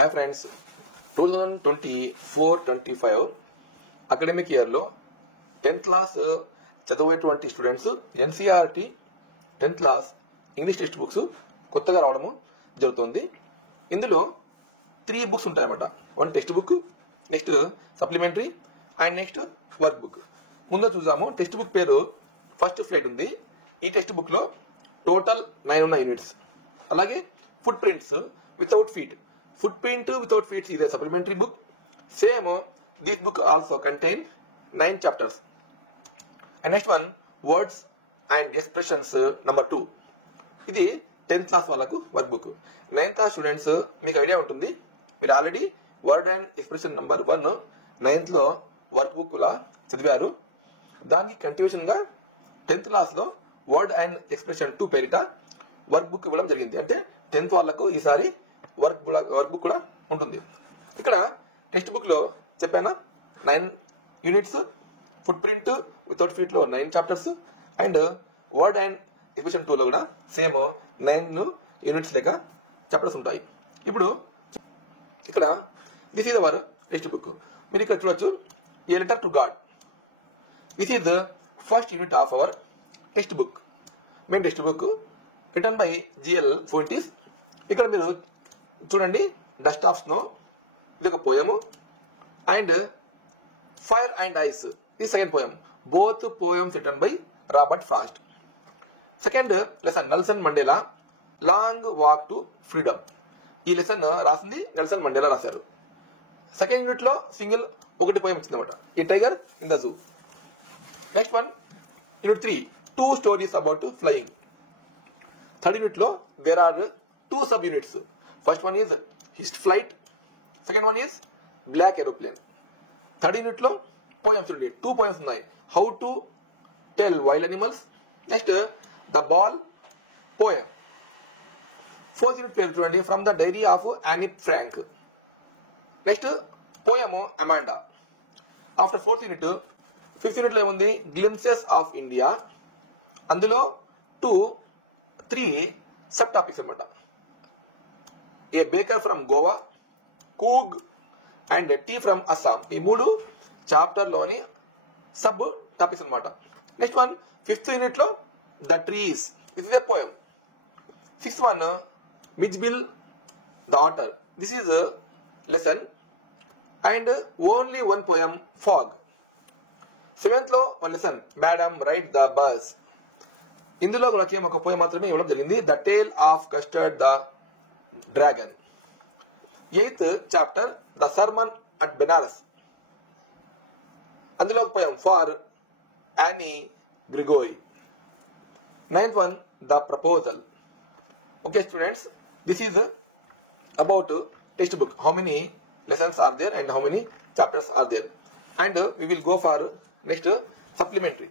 Hi friends, 2024-25 academic ఇయర్లో 10th class చదివేటువంటి students NCERT 10th class English text books కొత్తగా రావడము జరుగుతుంది. ఇందులో 3 బుక్స్ ఉంటాయన్నమాట. 1 text book, next supplementary and next work book. ముందు చూసాము టెక్స్ట్ బుక్ పేరు ఫస్ట్ ఫ్లైట్ ఉంది. ఈ టెక్స్ట్ బుక్ లో టోటల్ 9 ఉన్న యూనిట్స్. అలాగే foot prints without feet. Footprint without feet is a supplementary book. Same, this book also contains 9 chapters. And next one, words and expressions number 2. ఇది 10th class వాళ్ళకు work book. 9th class students మీకు idea ఉంటుంది, మీరు already word and expression number 1 9th లో work book లా చదివారు. దానికి continuation గా 10th class లో వర్డ్ అండ్ ఎక్స్ప్రెషన్ 2 పేరిట వర్క్ బుక్ ఇవ్వడం జరిగింది. అంటే 10th వాళ్ళకు ఈసారి వర్క్ బుక్ కూడా ఉంటుంది. ఇక్కడ టెక్స్ట్ బుక్ లో చెప్పానా 9 units, foot print without feet లో 9 chapters and word and expression 2 లో కూడా సేమ్ 9 యూనిట్స్ లెక్క చాప్టర్స్ ఉంటాయి. ఇప్పుడు ఇక్కడ this is our text book. మీరు ఇక్కడ చూడొచ్చు, a letter to God. This is the first unit of our text book. Main text book written by G L Fuentes. ఇక్కడ మీరు చూడండి, డస్ట్ ఆఫ్ స్నో ఇది ఒక poem and fire and ice ఇది second poem. Both poems written by Robert Frost. Second lesson Nelson Mandela long walk to freedom. ఈ lesson రాసింది Nelson Mandela రాశారు. Second unit లో సింగిల్ ఒకటి పోయం వచ్చిందన్నమాట, ఈ tiger in the zoo. Next one unit 3, 2 stories about flying. Third unit లో there are 2 sub units. First one is his flight, second one is black aeroplane. Third unit lo poems unni, 2 poems unnai. How to tell wild animals. Next the ball poem. Fourth unit పేరు చూడండి, from the diary of Anne Frank. Next poem Amanda. After fourth unit, fifth unit లో ఏముంది, glimpses of India. అందులో 2-3 sub topics అన్నమాట. A baker from Goa, కూగ్ and tea from Assam. ఈ 3 chapter లోని sub topics అనమాట. నెక్స్ట్ వన్ 5th యూనిట్ లో the trees, this is a poem. 6th one Mijbil the otter, this is lesson and only 1 poem fog. 7th లో 1 lesson madam rides the bus. ఇందులో కూడా కేవలం ఒక poem మాత్రమే ఇవ్వడం జరిగింది, the tale of Custard the dragon. 8th chapter the sermon at Benares. అందులో ఒక poem for Anne Gregory. 9th one the proposal. Okay students, this is about textbook. How many lessons are there and how many chapters are there, and we will go for next supplementary.